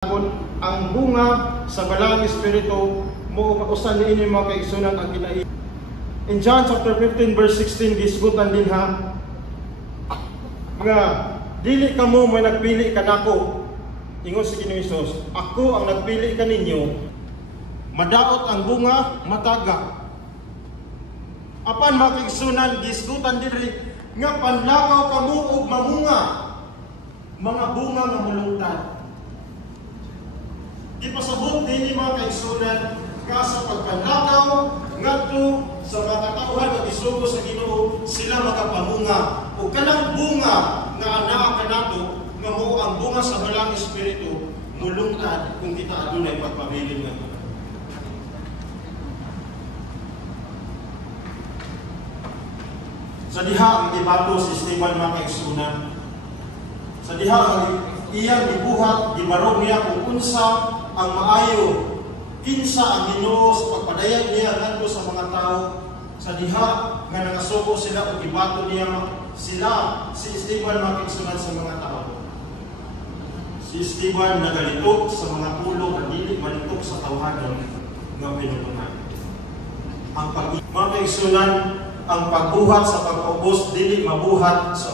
Ang bunga sa balang espiritu mo usan niini mga kaigsunan ang kinai. In John chapter 15 verse 16 gisgutan din ha. Nga dili kamo may nagpili kanako. Ingon si Ginoong Hesus, ako ang nagpili kaninyo. Madaot ang bunga, mataga. Apan mga kaigsunan gisgutan din nga panlakaw kamo og mamunga. Mga bunga nga mulungtad. Di pasabot din mga kaigsunan nga sa pagpanlakaw ngadto sa mga katauhan nga isugo sa Ginoo sila magapamunga ug kanang bunga nga anaa kanato nga mao ang bunga sa balang espiritu mulungtad kung kita adunay pagpabilin nga. Sa diha ang debato si Esteban mga kaigsunan. Sa diha ang iyang gibuhat gibarog niya kung unsa ang maayo kinsa ang Ginoo sa pagpadayag niya ngadto sa mga tao sa diha nga nagasuko sila ug gibato niya sila si Esteban makigsunan sa mga tao. Si Esteban nagalitok sa mga pulo nga dili malitok sa tawhanon nga pinutunan. Ang pagigsunan ang pagbuhat sa pag-ubos dili mabuhat sa